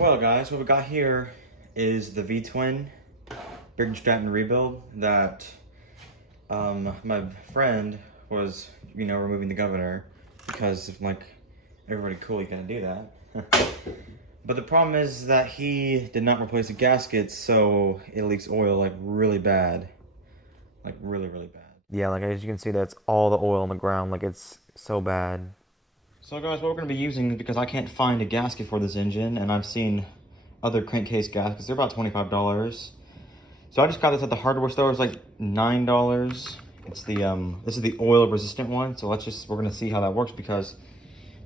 Well guys, what we got here is the V-twin Briggs rebuild that my friend was, removing the governor because if like everybody cool, you gotta do that. But the problem is that he did not replace the gaskets, so it leaks oil like really bad. Like really bad. Yeah, like as you can see, that's all the oil on the ground. Like it's so bad. So guys, what we're going to be using, because I can't find a gasket for this engine, and I've seen other crankcase gaskets, they're about $25. So I just got this at the hardware store, it's like $9. It's the, this is the oil resistant one, so we're going to see how that works because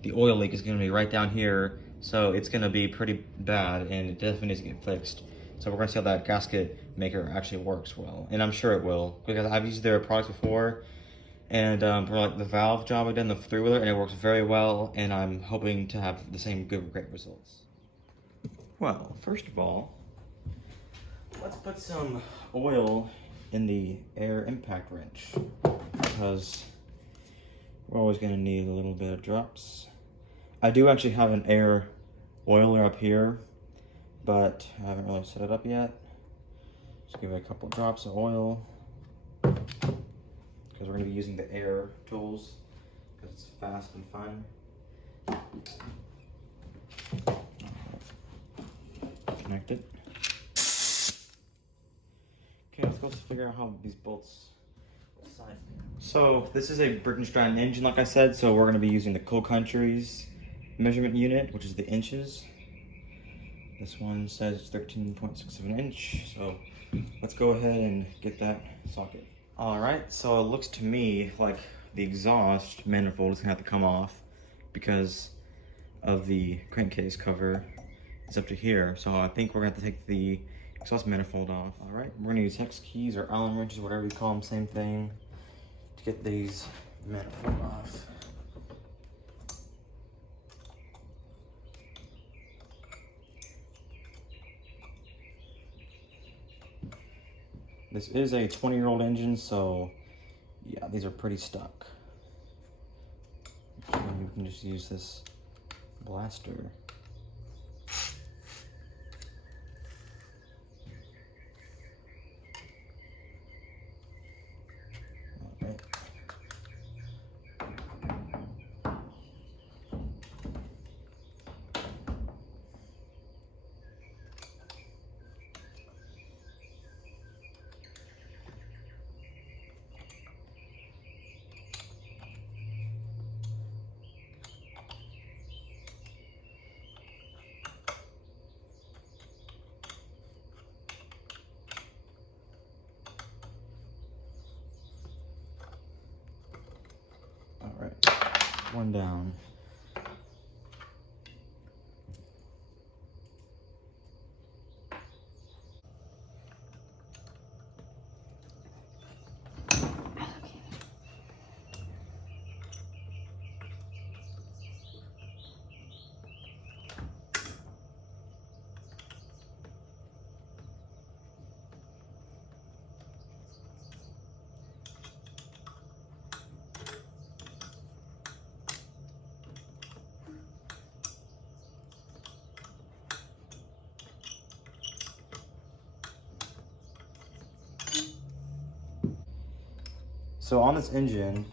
the oil leak is going to be right down here, so it's going to be pretty bad, and it definitely needs to get fixed. So we're going to see how that gasket maker actually works well, and I'm sure it will, because I've used their products before, and for like the valve job I did in the three-wheeler, and it works very well, and I'm hoping to have the same great results. Well, first of all, let's put some oil in the air impact wrench, because we're always going to need a little bit of drops. I do actually have an air oiler up here, but I haven't really set it up yet. Just give it a couple drops of oil, because we're going to be using the air tools, because it's fast and fun. Connect it. Okay, let's go figure out how these bolts size. So this is a Briggs engine, like I said, so we're going to be using the Coal Country's measurement unit, which is the inches. This one says 13.6 of an inch, so let's go ahead and get that socket. Alright, so it looks to me like the exhaust manifold is going to have to come off because of the crankcase cover is up to here. So I think we're going to have to take the exhaust manifold off. Alright, we're going to use hex keys or Allen wrenches, whatever you call them, same thing, to get these manifold off. This is a 20-year-old engine, so yeah, these are pretty stuck. So we can just use this blaster. Alright. Alright, one down. So on this engine,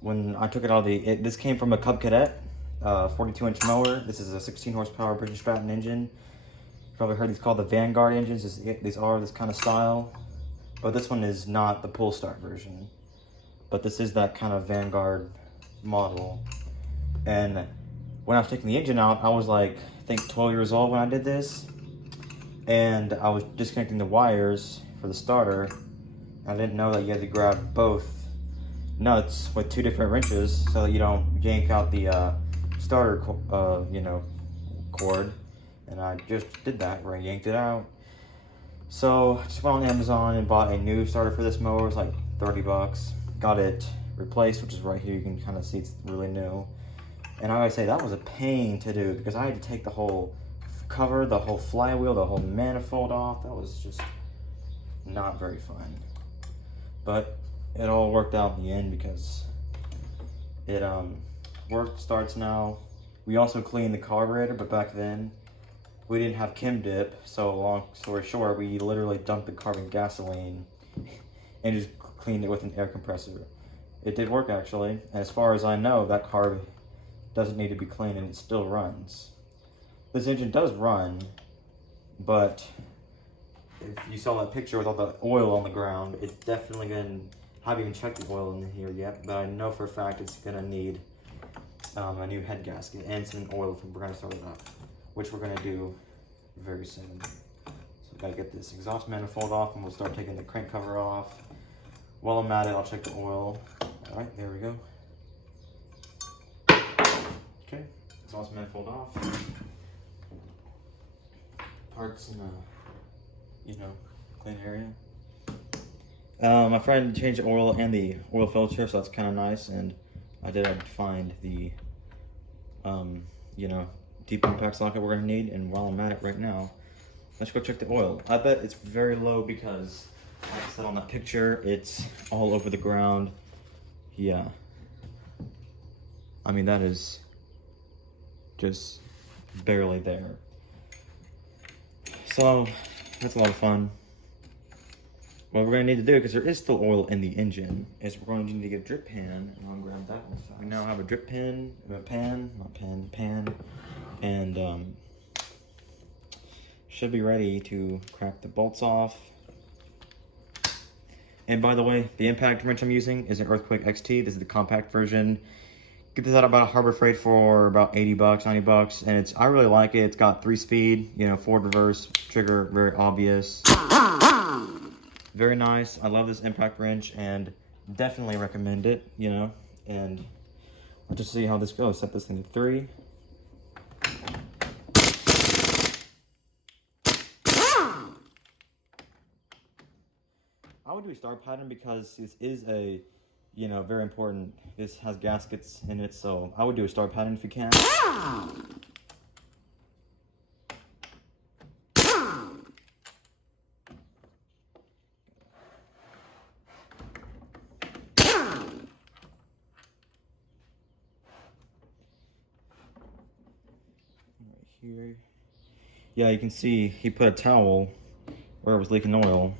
when I took it out of this came from a Cub Cadet, 42-inch mower. This is a 16 horsepower Briggs engine. You've probably heard these called the Vanguard engines. These are this kind of style, but this one is not the pull start version. But this is that kind of Vanguard model. And when I was taking the engine out, I was like, I think 12 years old when I did this. And I was disconnecting the wires for the starter. I didn't know that you had to grab both nuts with two different wrenches so that you don't yank out the starter, cord. And I just did that, where I yanked it out. So I just went on Amazon and bought a new starter for this mower. It was like 30 bucks. Got it replaced, which is right here. You can kind of see it's really new. And I gotta say, that was a pain to do because I had to take the whole cover, the whole flywheel, the whole manifold off. That was just not very fun. But it all worked out in the end because it worked, starts now, We also cleaned the carburetor, but back then we didn't have chem dip, so long story short, we literally dumped the carbon gasoline and just cleaned it with an air compressor. It did work actually, and as far as I know, that carb doesn't need to be cleaned and it still runs. This engine does run, but if you saw that picture with all the oil on the ground, it's definitely gonna, I haven't even checked the oil in here yet, but I know for a fact it's gonna need a new head gasket and some oil if we're gonna start it up, which we're gonna do very soon. So I gotta get this exhaust manifold off and we'll start taking the crank cover off. While I'm at it, I'll check the oil. All right, there we go. Okay, exhaust manifold off. Parts in the, clean area. My friend changed the oil and the oil filter, so that's kind of nice. And I did find the, deep impact socket we're gonna need. And while I'm at it right now, let's go check the oil. I bet it's very low because, like I said on that picture, it's all over the ground. Yeah. I mean, that is just barely there. So that's a lot of fun. What we're going to need to do, because there is still oil in the engine, is we're going to need to get a drip pan, and I'll grab that one fast. We now have a drip pan, pan, and should be ready to crack the bolts off. And by the way, the impact wrench I'm using is an Earthquake XT. This is the compact version. Get this out about Harbor Freight for about 80 bucks, 90 bucks, and I really like it. It's got 3-speed, forward, reverse, trigger, very obvious. Very nice. I love this impact wrench and definitely recommend it, and I'll just see how this goes. Set this thing to 3. I would do a star pattern because this is a, very important. This has gaskets in it, so I would do a star pattern if you can. Here. Yeah, you can see he put a towel where it was leaking oil.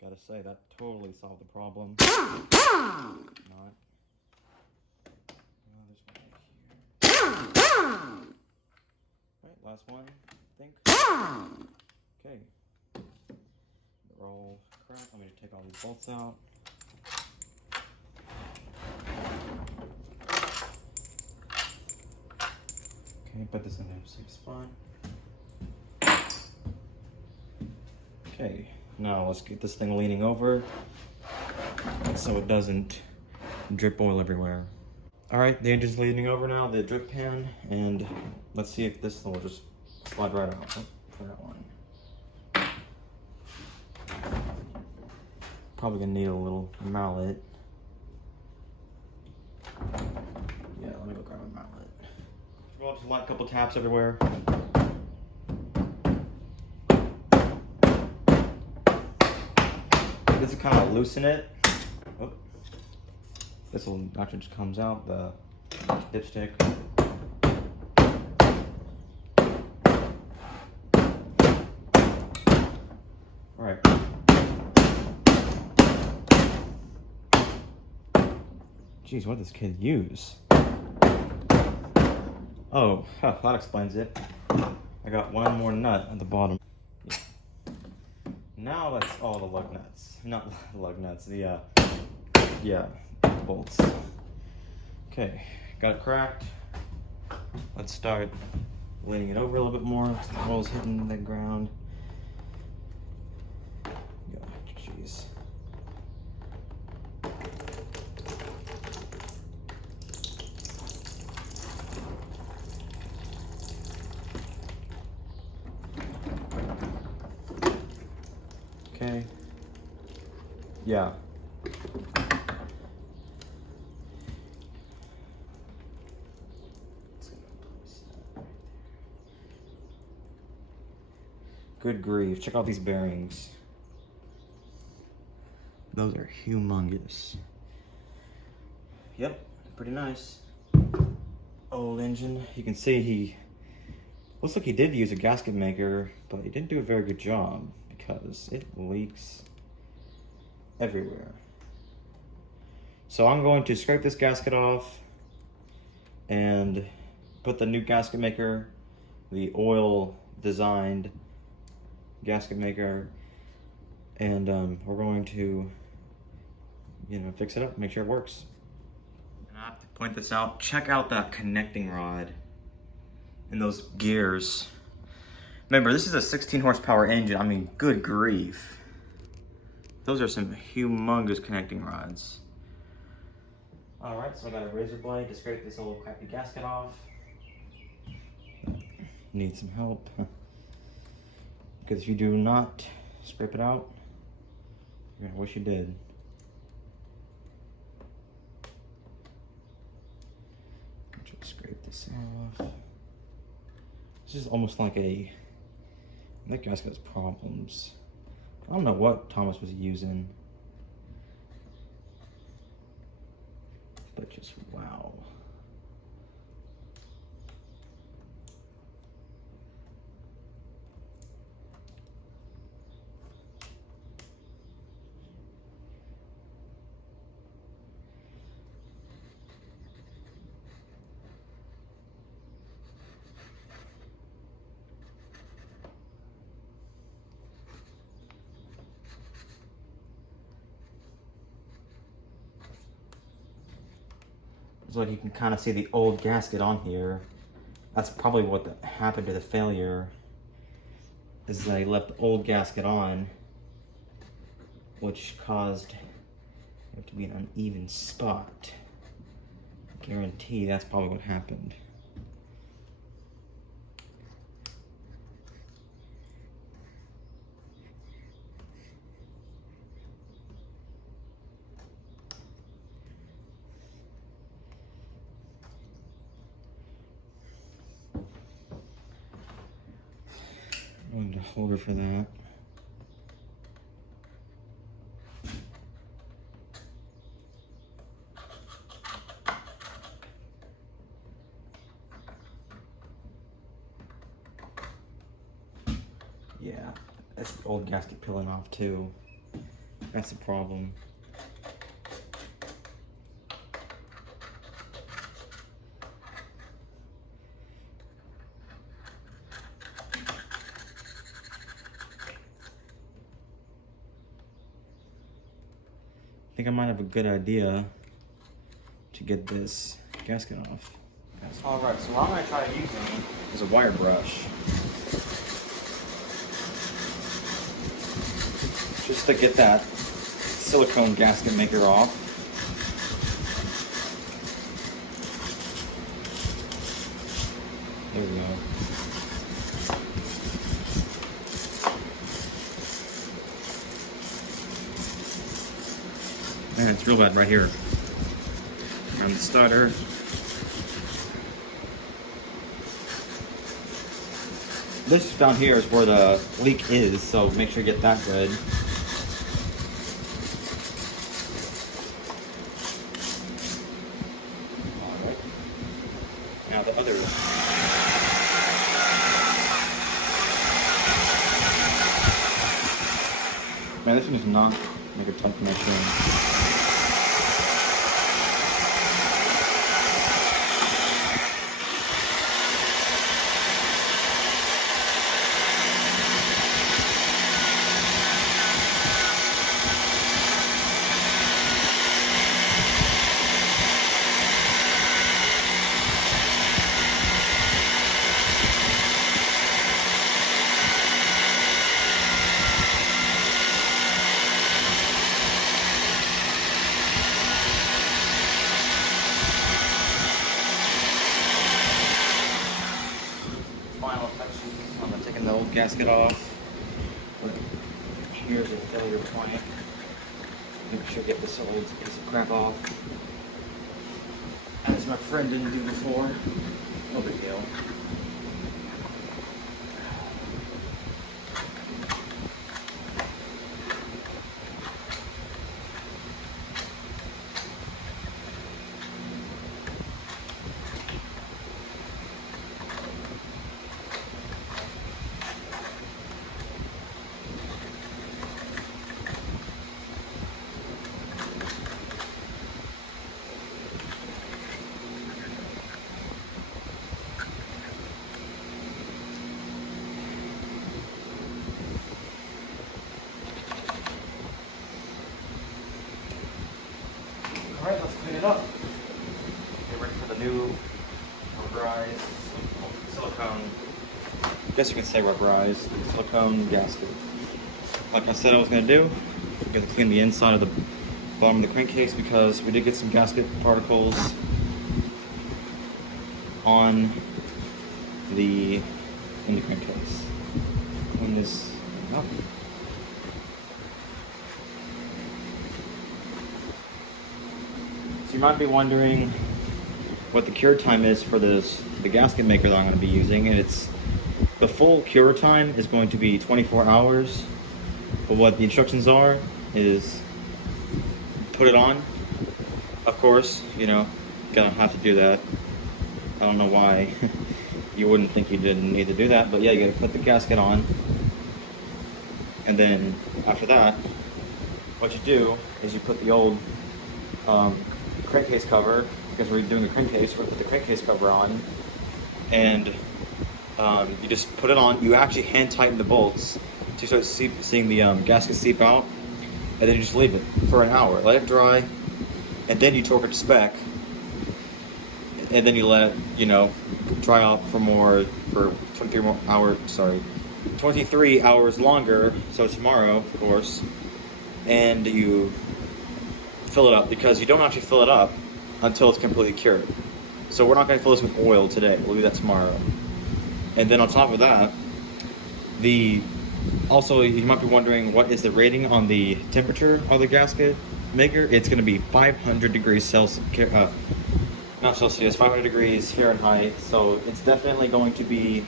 Gotta say, that totally solved the problem. Not. Oh, there's one right here. Alright, last one, I think. Okay. They're all cracked. Let me just take all these bolts out. Okay, put this in there, safe spot. Okay, now let's get this thing leaning over so it doesn't drip oil everywhere. All right, the engine's leaning over now, the drip pan, and let's see if this will just slide right out. Oh, for that one. Probably gonna need a little mallet. Yeah, let me go grab a mallet. We'll just light a couple taps everywhere. This will kind of loosen it. Oh. This will actually just comes out, the dipstick. All right. Jeez, what did this kid use? Oh, that explains it. I got one more nut at the bottom. Yeah. Now that's all the lug nuts. Not lug nuts, the, bolts. Okay, got it cracked. Let's start leaning it over a little bit more so the oil's hitting the ground. Jeez. Okay. Yeah. Good grief. Check out these bearings. Those are humongous. Yep, pretty nice. old engine. You can see he looks like he did use a gasket maker, but he didn't do a very good job because it leaks everywhere. So I'm going to scrape this gasket off and put the new gasket maker, the oil designed gasket maker, and we're going to, fix it up, make sure it works. And I have to point this out. Check out that connecting rod and those gears. Remember, this is a 16 horsepower engine. I mean, good grief. Those are some humongous connecting rods. All right, so I got a razor blade to scrape this old crappy gasket off. Need some help. Because if you do not scrape it out, you're gonna wish you did. Just scrape this off. This is almost like that gasket has problems. I don't know what Thomas was using. But just wow. So you can kind of see the old gasket on here. That's probably what happened to the failure, is they left the old gasket on, which caused it to be an uneven spot. Guarantee that's probably what happened. I wanted a holder for that. Yeah, that's the old gasket peeling off too. That's the problem. I think I might have a good idea to get this gasket off. Alright, so what I'm going to try using is a wire brush. Just to get that silicone gasket maker off. There we go. Man, it's real bad right here. Around the starter. This down here is where the leak is, so make sure you get that good. Alright. Now the other one. Man, this one is not like a ton connection. Final touches on taking the old gasket off. Here's a failure point. Make sure to get this old piece of crap off. As my friend didn't do before. No big deal. Alright, let's clean it up. Get ready for the new rubberized silicone, I guess you can say rubberized silicone gasket. Like I said I was going to do, I'm going to clean the inside of the bottom of the crankcase because we did get some gasket particles in the crankcase. Clean this up. So you might be wondering what the cure time is for the gasket maker that I'm going to be using, and the full cure time is going to be 24 hours. But what the instructions are is put it on. Of course, you know, gonna have to do that. I don't know why you wouldn't think you didn't need to do that, but yeah, you gotta put the gasket on. And then after that, what you do is you put the old crankcase cover, because we're doing the crankcase, we're gonna put the crankcase cover on, and you just put it on. You actually hand tighten the bolts to start seeing the gasket seep out, and then you just leave it for an hour. Let it dry, and then you torque it to spec, and then you let it, you know, dry out for 23 hours longer, so tomorrow, of course, and you fill it up, because you don't actually fill it up until it's completely cured. So we're not going to fill this with oil today, we'll do that tomorrow. And then on top of that, also you might be wondering what is the rating on the temperature of the gasket maker. It's going to be 500 degrees Celsius, not Celsius, 500 degrees Fahrenheit, so it's definitely going to be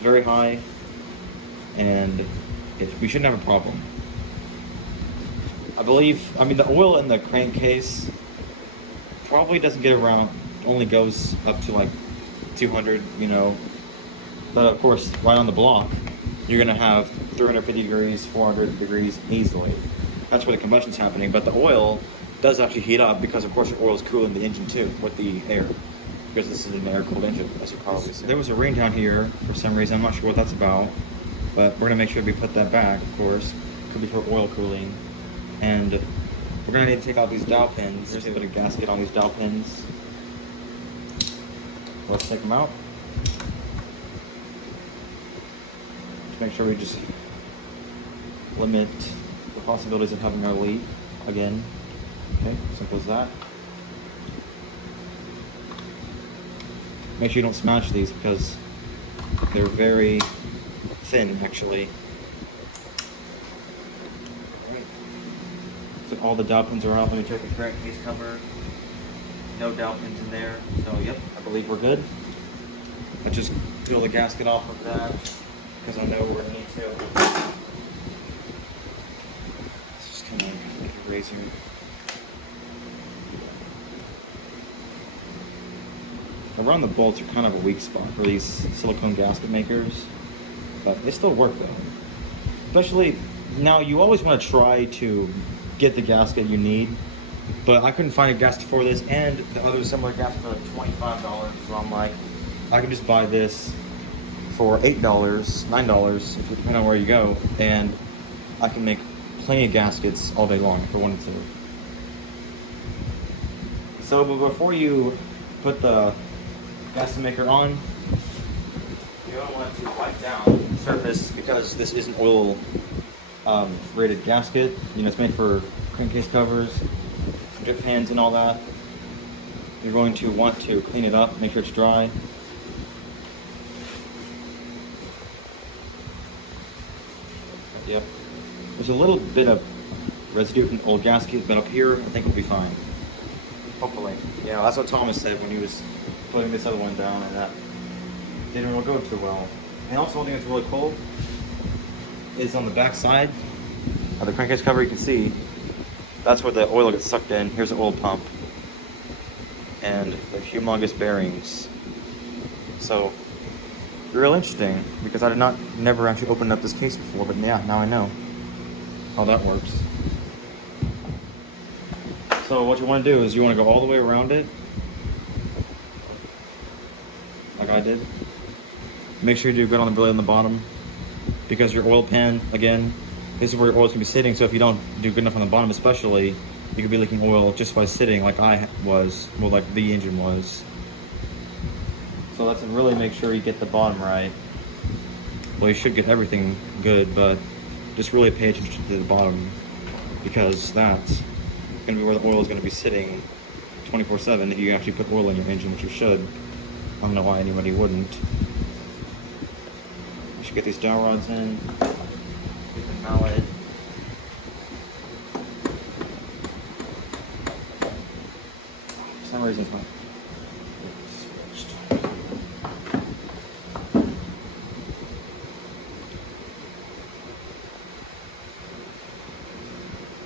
very high, and we shouldn't have a problem. I mean the oil in the crankcase probably doesn't get around, only goes up to like 200, you know, but of course right on the block you're gonna have 350 degrees, 400 degrees easily. That's where the combustion's happening, but the oil does actually heat up because of course your oil is cooling the engine too with the air, because this is an air-cooled engine, as you probably see. There was a ring down here for some reason, I'm not sure what that's about, but we're gonna make sure we put that back, of course. Could be for oil cooling. And we're gonna need to take out these dowel pins. There's a bit of gasket on these dowel pins. Let's take them out. Just make sure we just limit the possibilities of having our leak again. Okay, simple as that. Make sure you don't smash these because they're very thin, actually. So all the dowel pins are out. Let me check the crankcase cover. No dowel pins in there. So yep, I believe we're good. Let's just peel the gasket off of that because I know we're gonna need to. Let's just kind of make a razor. Around the bolts are kind of a weak spot for these silicone gasket makers, but they still work though. Especially now, you always want to try to get the gasket you need, but I couldn't find a gasket for this, and the other similar gasket for like $25. So I'm like, I can just buy this for $8, $9, if you depend on where you go, and I can make plenty of gaskets all day long if I wanted to. So, but before you put the gasket maker on, you don't want to wipe down the surface because this is an oil rated gasket. You know, it's made for crankcase covers, drip pans and all that. You're going to want to clean it up, make sure it's dry. Yep. There's a little bit of residue from the old gasket, but up here I think it'll be fine. Hopefully. Yeah, that's what Thomas said when he was putting this other one down, and that didn't really go too well. And also one thing that's really cool is on the back side of the crankcase cover, you can see that's where the oil gets sucked in. Here's the oil pump and the humongous bearings. So real interesting, because I never actually opened up this case before, but yeah, now I know how that works. So what you want to do is you want to go all the way around it, like I did. Make sure you do good on the belly on the bottom, because your oil pan, again, this is where your oil is going to be sitting, so if you don't do good enough on the bottom especially, you could be leaking oil just by sitting like I was, well, like the engine was. So let's really make sure you get the bottom right. Well, you should get everything good, but just really pay attention to the bottom, because that's gonna be where the oil is gonna be sitting 24/7 if you actually put oil in your engine, which you should. I don't know why anybody wouldn't. You should get these dowel rods in, get the mallet. For some reason it's not switched.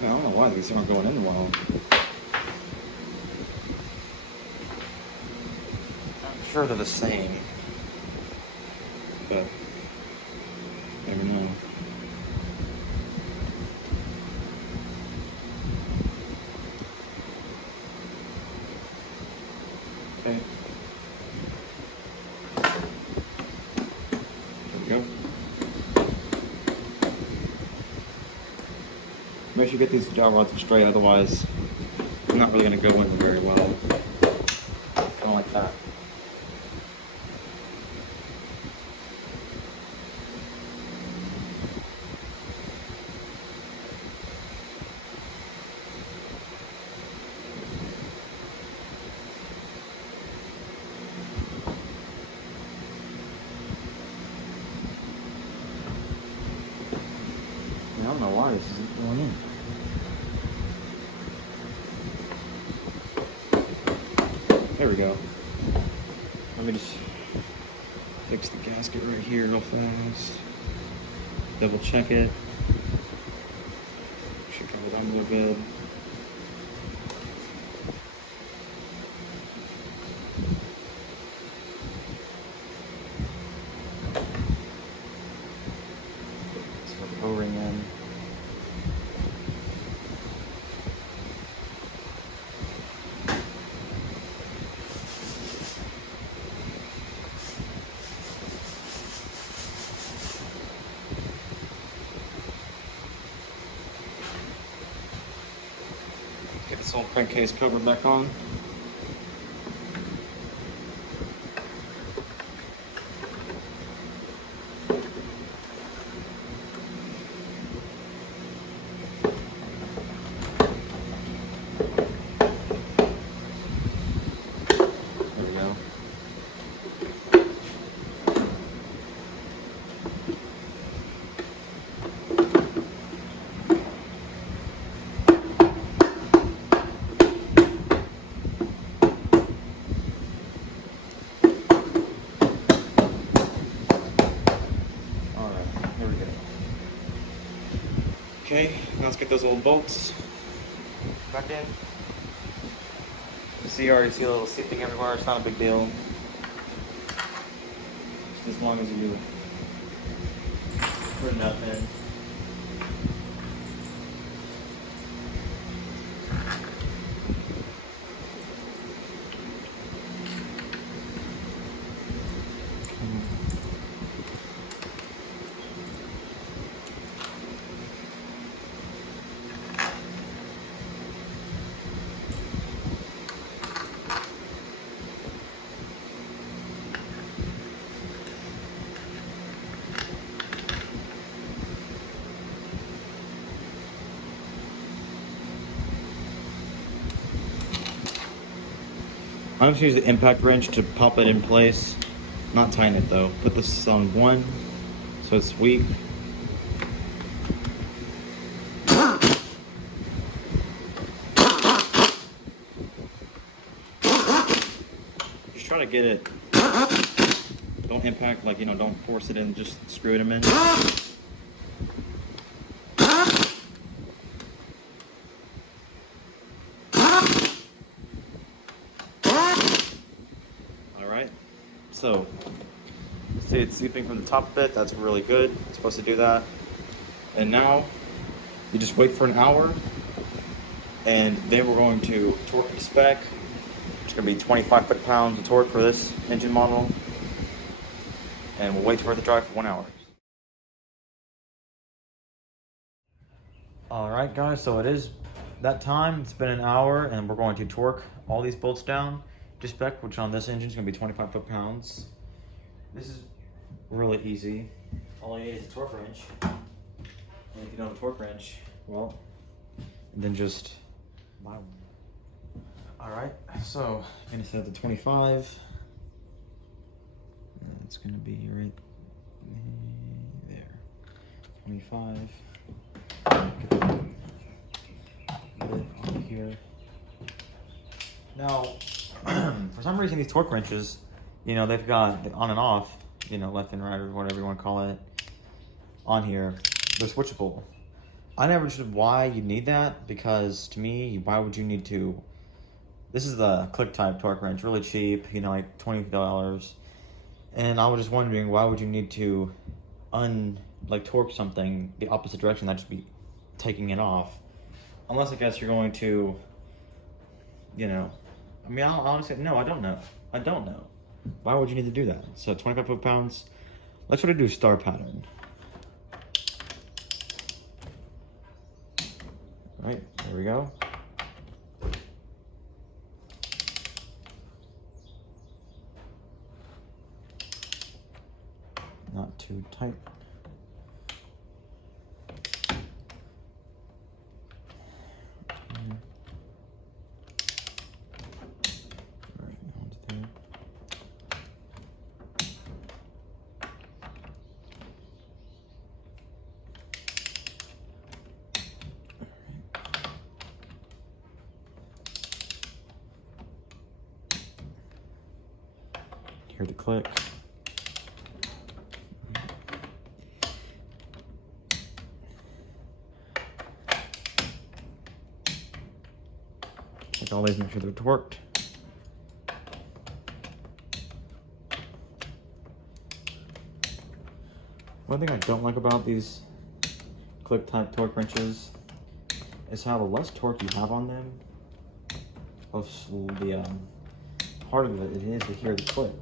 I don't know why these aren't going in well. I'm sure they're the same, but never know. Okay. There we go. Make sure you get these dowel rods straight, otherwise I'm not really going to go in very well. Kind of like that. I don't know why this isn't going in. There we go. Let me just fix the gasket right here real fast. Double check it. Should cover it down a little bit. Let's put the O-ring in. Get this old crankcase cover back on. There we go. Okay, now let's get those old bolts back in. You already see a little seeping everywhere. It's not a big deal. Just as long as you put enough in. I'm just use the impact wrench to pop it in place. Not tighten it though. Put this on 1 so it's weak. Just try to get it. Don't impact, like, don't force it in, just screw them in. So, see it's seeping from the top a bit. That's really good. It's supposed to do that. And now, you just wait for an hour, and then we're going to torque it to spec. It's going to be 25 foot-pounds of torque for this engine model. And we'll wait for it to dry for 1 hour. Alright guys, so it is that time, it's been an hour, and we're going to torque all these bolts down to spec, which on this engine is going to be 25 foot-pounds. This is really easy. All you need is a torque wrench. And if you don't have a torque wrench, well, then just buy one. Alright, so I'm going to set the 25. And it's going to be right there. 25. Get it on here. Now, for some reason, these torque wrenches, you know, they've got on and off, you know, left and right or whatever you want to call it, on here. They're switchable. I never understood why you need that, because to me, why would you need to? This is the click type torque wrench, really cheap, you know, like $20. And I was just wondering, why would you need to torque something the opposite direction? That'd just be taking it off. Unless I guess you're going to, you know, I mean, I'll honestly, no, I don't know. I don't know. Why would you need to do that? So 25 foot-pounds. Let's try to do a star pattern. All right, there we go. Not too tight. Hear the click. Like always, make sure they're torqued. One thing I don't like about these click type torque wrenches is how the less torque you have on them, the harder it is to hear the click.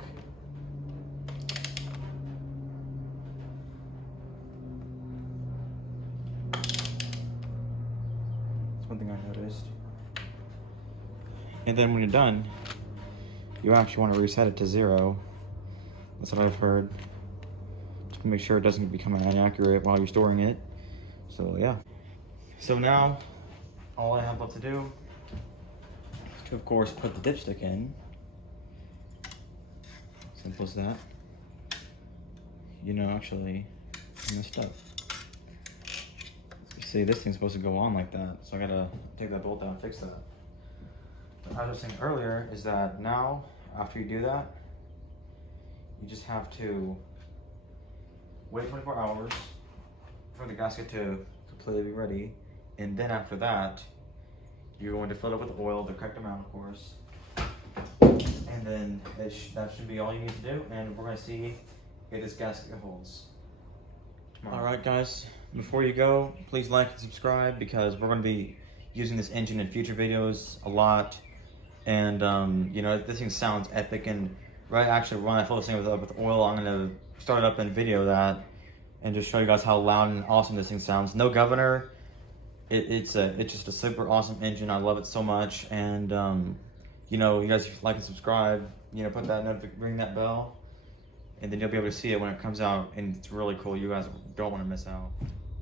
One thing I noticed. And then when you're done, you actually want to reset it to 0. That's what I've heard. Just to make sure it doesn't become inaccurate while you're storing it. So yeah. So now, all I have left to do is to, of course, put the dipstick in. Simple as that. You know, actually, I messed up. See, this thing's supposed to go on like that, so I gotta take that bolt out and fix that. But as I was saying earlier, is that now, after you do that, you just have to wait 24 hours for the gasket to completely be ready, and then after that, you're going to fill it up with oil, the correct amount, of course, and then that should be all you need to do, and we're gonna see if this gasket holds. Alright guys, before you go, please like and subscribe, because we're going to be using this engine in future videos a lot. And you know, this thing sounds epic, and actually when I fill this thing with oil, I'm going to start it up and video that and just show you guys how loud and awesome this thing sounds. No governor. It's just a super awesome engine. I love it so much. And you know, you guys like and subscribe, you know, ring that bell. And then you'll be able to see it when it comes out, and it's really cool. You guys don't want to miss out.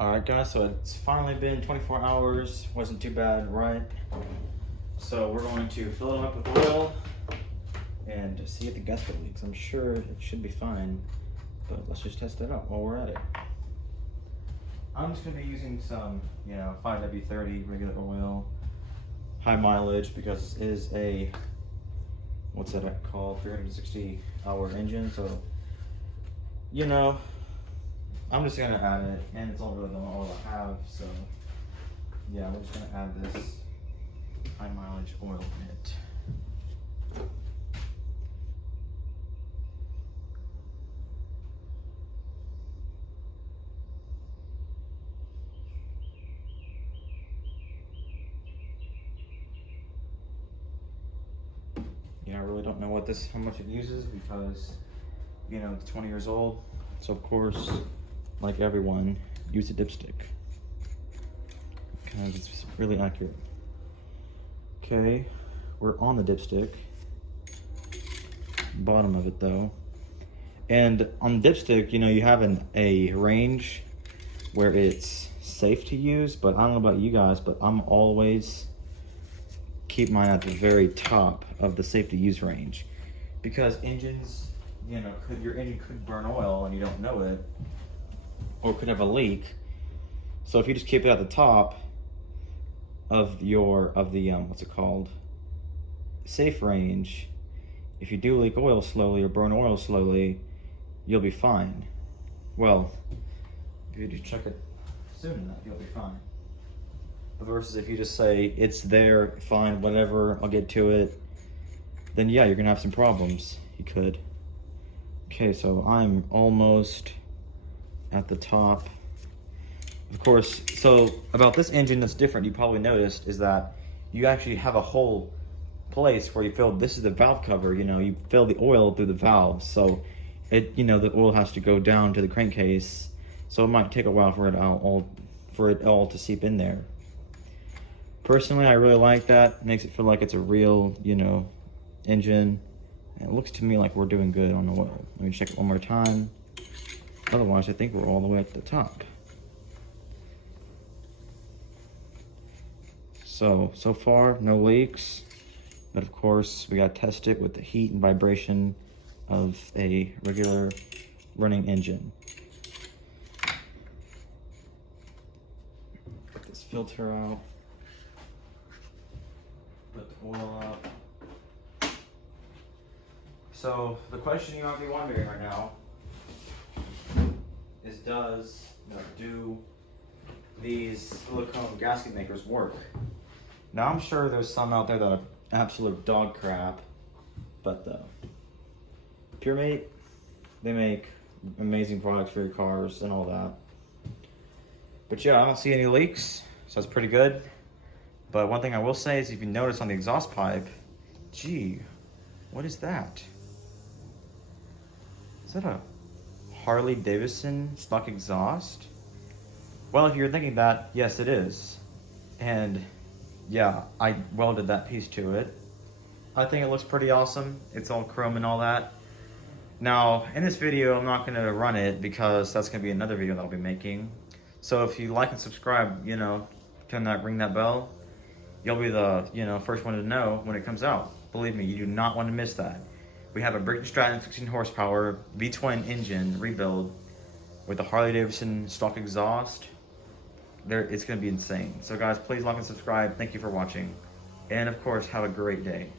Alright guys, so it's finally been 24 hours. Wasn't too bad, right? So we're going to fill it up with oil and see if the gasket leaks. I'm sure it should be fine, but let's just test it out while we're at it. I'm just going to be using some, you know, 5W30 regular oil, high mileage, because it is a, what's that called, 360-hour engine, so you know, I'm just gonna add it, and it's all really the oil I have, so yeah, we're just gonna add this high mileage oil in it. You know, I really don't know how much it uses, because you know, it's 20 years old, so of course, like everyone, use a dipstick, because it's really accurate. Okay, we're on the dipstick. Bottom of it though. And on the dipstick, you know, you have a range where it's safe to use, but I don't know about you guys, but I'm always keep mine at the very top of the safe to use range, because engines, you know, your engine could burn oil and you don't know it, or could have a leak. So if you just keep it at the top of the what's it called, safe range, if you do leak oil slowly or burn oil slowly, you'll be fine. Well, if you just check it soon enough, you'll be fine. But versus if you just say, it's there, fine, whatever, I'll get to it, then yeah, you're gonna have some problems. You could. Okay, so I'm almost at the top. Of course, so about this engine that's different, you probably noticed, is that you actually have a whole place where you fill, this is the valve cover, you know, you fill the oil through the valve, so it, you know, the oil has to go down to the crankcase, so it might take a while for it all to seep in there. Personally, I really like that. It makes it feel like it's a real, you know, engine. And it looks to me like we're doing good on the oil. Let me check it one more time. Otherwise, I think we're all the way at the top. So far, no leaks. But of course, we gotta test it with the heat and vibration of a regular running engine. Put this filter out. Put the oil up. So the question you might be wondering right now is, do these silicone gasket makers work? Now I'm sure there's some out there that are absolute dog crap, but PureMate, they make amazing products for your cars and all that. But yeah, I don't see any leaks, so that's pretty good. But one thing I will say is, if you notice on the exhaust pipe, gee, what is that? Is that a Harley Davidson stock exhaust? Well, if you're thinking that, yes it is. And yeah, I welded that piece to it. I think it looks pretty awesome. It's all chrome and all that. Now, in this video, I'm not gonna run it because that's gonna be another video that I'll be making. So if you like and subscribe, you know, ring that bell, you'll be the, you know, first one to know when it comes out. Believe me, you do not want to miss that. We have a Briggs 16 horsepower V-twin engine rebuild with a Harley Davidson stock exhaust. It's going to be insane. So guys, please like and subscribe. Thank you for watching. And of course, have a great day.